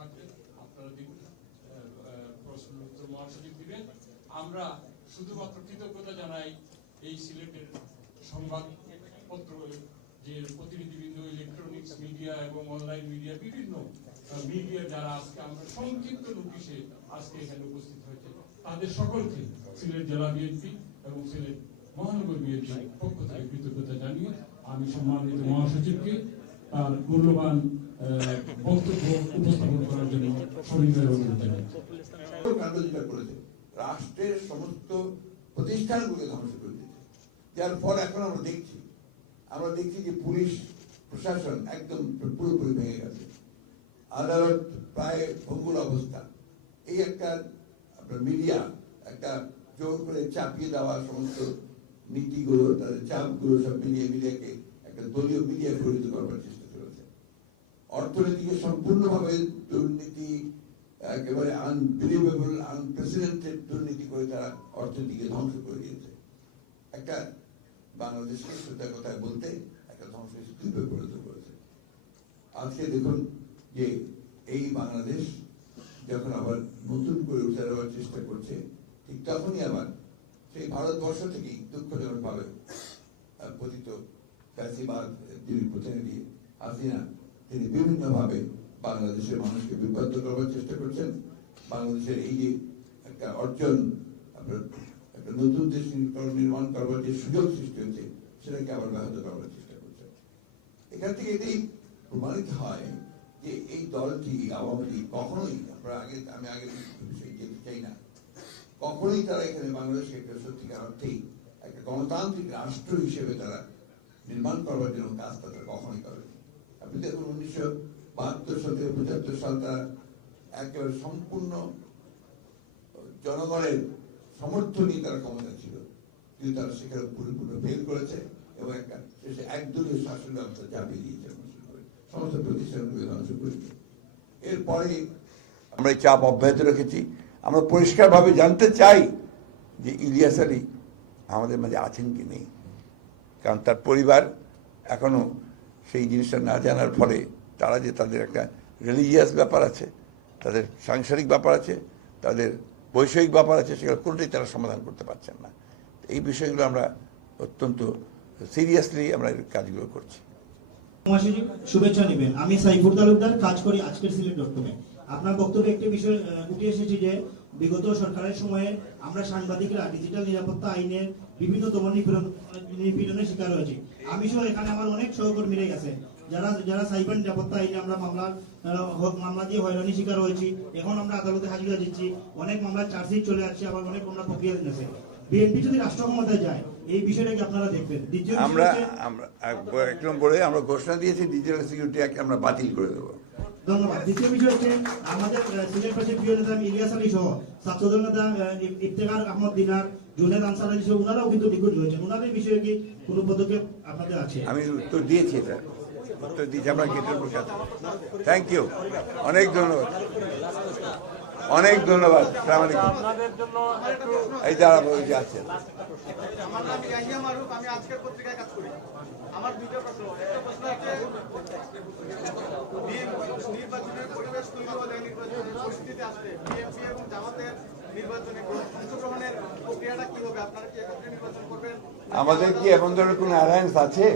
থাকবে আপনারা দিন আহ, আহ, প্রশ্ন উত্তর মহাসচিব দিবেন। আমরা শুধুমাত্র কৃতজ্ঞতা জানাই এই সিলেটের সংবাদপত্র যে প্রতিনিধিবৃন্দ ইলেকট্রনিক্স মিডিয়া এবং অনলাইন মিডিয়া বিভিন্ন মিডিয়া যারা আজকে আমরা সংক্ষিপ্ত নোটিশে আজকে এখানে উপস্থিত হয়েছে তাদের সকলকে সিলেট জেলা বিএনপি এবং সিলেট মহানগর বিএনপির পক্ষ থেকে কৃতজ্ঞতা জানিয়ে আমি সম্মানিত মহাসচিবকে তার মূল্যবান বক্তব্য উপস্থাপন করার জন্য সবিনয় অনুরোধ জানাই। রাষ্ট্রের সমস্ত প্রতিষ্ঠানগুলোকে ধ্বংস করে যার ফল এখন আমরা দেখছি। আমরা দেখছি যে পুলিশ, প্রশাসন একদম পুরোপুরি ভেঙে গেছে। আদালত প্রায় ভঙ্গুর অবস্থা। এই একটা আপনার মিডিয়া একটা জোর করে চাপিয়ে দেওয়া সমস্ত নীতিগুলো, তাদের চাপগুলো সব মিলিয়ে মিডিয়াকে একটা দলীয় মিডিয়া পরিণত করবার চেষ্টা অর্থনীতিকে সম্পূর্ণভাবে দুর্নীতি, একেবারে আনবিলিভেবল আনপ্রেসিডেন্টেড দুর্নীতি করে তারা অর্থনীতিকে ধ্বংস করে দিয়েছে। একটা বাংলাদেশকে সোজা কথায় বলতে একটা ধ্বংস স্তূপে পরিণত করেছে। আজকে দেখুন যে এই বাংলাদেশ যখন আবার নতুন করে উঠে দেওয়ার চেষ্টা করছে, ঠিক তখনই আবার সেই ভারতবর্ষ থেকেই দুঃখজনক ভাবে পতিত ফ্যাসিবাদ, যিনি প্রতিনিধি হাসিনা তিনি বিভিন্ন ভাবে বাংলাদেশের মানুষকে বিভ্রান্ত করবার চেষ্টা করছেন। বাংলাদেশের এই যে একটা অর্জন একটা নতুন দেশ নির্মাণ- করবার যে সুযোগ সৃষ্টি হয়েছে সেটাকে আবার ব্যাহত করবার চেষ্টা করছেন। এখান থেকে এটাই প্রমাণিত হয় যে এই দলটি আওয়ামী লীগ কখনোই, আমরা আগে, আমি আগে যেতে চাই না। কখনোই তারা এখানে বাংলাদেশকে একটা সত্যিকার অর্থেই একটা গণতান্ত্রিক রাষ্ট্র হিসেবে তারা নির্মাণ করবার জন্য কাজ তারা কখনোই করেনি। আপনি দেখুন উনিশশো বাহাত্তর সাল থেকে পঁচাত্তর সাল তারা একেবারে সম্পূর্ণ জনগণের সমর্থনই তার ক্ষমতা ছিল। কিন্তু তারা সেখানে পরিপূর্ণ ফেল করেছে এবং একটা শেষে একদলীয় শাসন ব্যবস্থা চাপিয়ে দিয়েছে সমস্ত প্রতিষ্ঠানগুলি ধ্বংস করেছে এরপরে আমরা এই চাপ অব্যাহত রেখেছি। আমরা পরিষ্কারভাবে জানতে চাই যে ইলিয়াস আলী আমাদের মাঝে আছেন কি নেই। কারণ তার পরিবার এখনও সেই জিনিসটা না জানার ফলে তারা যে তাদের একটা রিলিজিয়াস ব্যাপার আছে, তাদের সাংসারিক ব্যাপার আছে, তাদের বৈষয়িক ব্যাপার আছে, সেগুলো কোনোটাই তারা সমাধান করতে পারছেন না। এই বিষয়গুলো আমরা অত্যন্ত সিরিয়াসলি আমরা কাজগুলো করছি। শুভেচ্ছা নেবেন। আমি সাইফুর তালুকদার, কাজ করি আজকের সিলেট ডট কমে আপনার বক্তব্যে একটি বিষয় উঠে এসেছে যে, বিগত সরকারের সময়ে আমরা সাংবাদিকরা ডিজিটাল নিরাপত্তা আইনের বিভিন্ন দমন নিপীড়ন নিপীড়নের শিকার হয়েছি। আমি সহ এখানে আমার অনেক সহকর্মীরাই আছে যারা যারা সাইবার নিরাপত্তা আইনে আমরা মামলা আহ, মামলা দিয়ে হয়রানি শিকার হয়েছি। এখন আমরা আদালতে হাজির হয়ে যাচ্ছি অনেক মামলা চার্জশিট চলে আসছে আবার অনেক মামলা প্রক্রিয়া আছে বিএনপি যদি রাষ্ট্র ক্ষমতায় যায় এই বিষয়টা কি আপনারা দেখবেন? আমরা আমরা এক নম্বরে আমরা ঘোষণা দিয়েছি ডিজিটাল সিকিউরিটি অ্যাক্ট আমরা বাতিল করে দেবো। ধন্যবাদ। দ্বিতীয় বিষয় হচ্ছে আমাদের আহ, সিলেটবাসীর প্রিয় নেতা ইলিয়াস আলী সহ ছাত্রদল নেতা ইফতেখার আহমদ দিনার জুনেদ আনসার আলী সহ ওনারাও কিন্তু নিখোঁজ হয়েছেন ওনাদের বিষয়ে কি কোনো পদক্ষেপ আপনাদের আছে? আমি উত্তর দিয়েছি এটা। উত্তর দিয়েছি আমরা গেটের কাজ থ্যাংক ইউ অনেক ধন্যবাদ। অনেক ধন্যবাদ। সালাম আলাইকুম। এই ওই যে আছেন আমার নাম ইয়াহিয়া মারুফ আমি আজকের পত্রিকায় কাজ করি। আমার দুইটা প্রশ্ন। একটা প্রশ্ন হচ্ছে নির্বাচনের পরিস্থিতি আসলে বিএনপি এবং জামাতের নির্বাচনে অংশগ্রহণের প্রক্রিয়াটা কি হবে? আপনারা কি একত্রে নির্বাচন করবেন? আমাদের কি এমন ধরনের কোনো অ্যালায়েন্স আছে?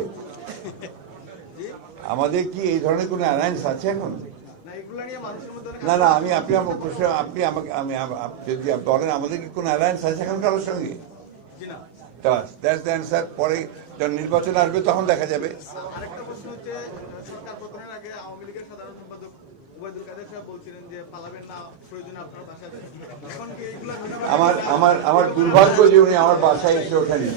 আমাদের কি এই ধরনের কোনো অ্যালায়েন্স আছে এখন? না না আমি আপনি আমার প্রশ্ন আপনি আমাকে আমি যদি বলেন আমাদের কি কোনো অ্যালায়েন্স আছে এখন কারোর সঙ্গে? জি না। দ্যাটস দ্য অ্যান্সার পরে যখন নির্বাচন আসবে তখন দেখা যাবে। আরেকটা প্রশ্ন হচ্ছে আমার আমার আমার দুর্ভাগ্য যে উনি আমার বাসায় এসে ওঠেনি